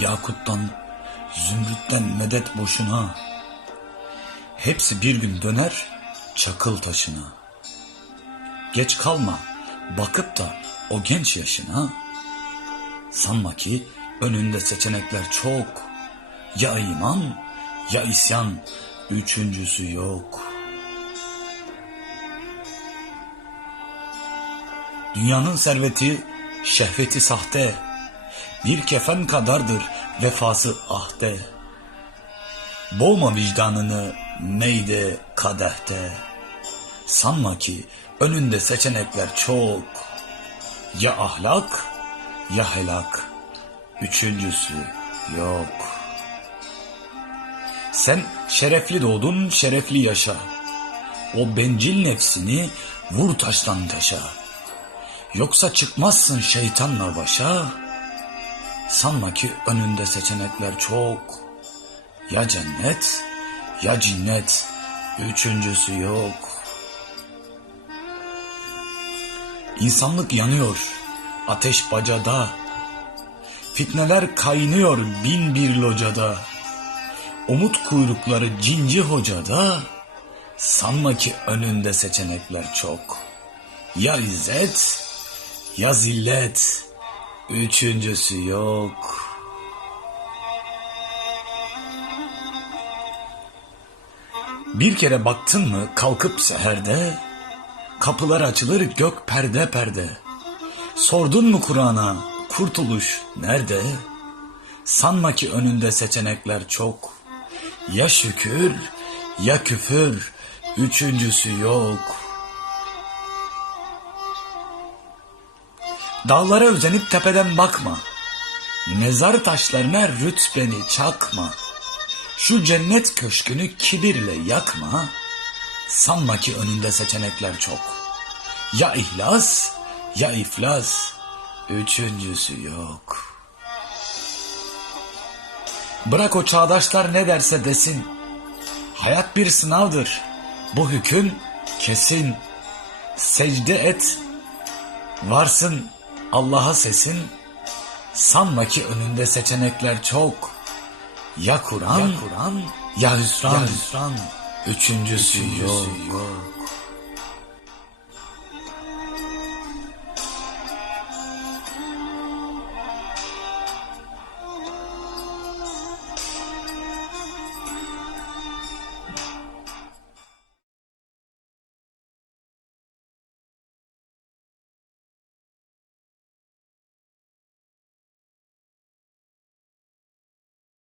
yakuttan, zümrütten medet boşuna. Hepsi bir gün döner çakıl taşına. Geç kalma, bakıp da o genç yaşına. Sanma ki önünde seçenekler çok. Ya iman, ya isyan, üçüncüsü yok. Dünyanın serveti, şehveti sahte. Bir kefen kadardır vefası ahde. Boğma vicdanını meyde kadehte. Sanma ki önünde seçenekler çok. Ya ahlak ya helak. Üçüncüsü yok. Sen şerefli doğdun şerefli yaşa. O bencil nefsini vur taştan taşa. Yoksa çıkmazsın şeytanla başa. Sanma ki önünde seçenekler çok. Ya cennet ya cinnet. Üçüncüsü yok. İnsanlık yanıyor. Ateş bacada. Fitneler kaynıyor bin bir locada. Umut kuyrukları cinci hocada. Sanma ki önünde seçenekler çok. Ya izzet ya zillet. Üçüncüsü yok. Bir kere baktın mı kalkıp seherde, kapılar açılır gök perde perde. Sordun mu Kur'an'a kurtuluş nerede? Sanma ki önünde seçenekler çok. Ya şükür ya küfür, üçüncüsü yok. Dağlara özenip tepeden bakma. Mezar taşlarına rütbeni çakma. Şu cennet köşkünü kibirle yakma. Sanma ki önünde seçenekler çok. Ya ihlas ya iflas. Üçüncüsü yok. Bırak o çağdaşlar ne derse desin. Hayat bir sınavdır. Bu hüküm kesin. Secde et. Varsın Allah'a sesin. Sanma ki önünde seçenekler çok. Ya Kur'an, ya Kur'an, ya hüsran. Üçüncüsü yok.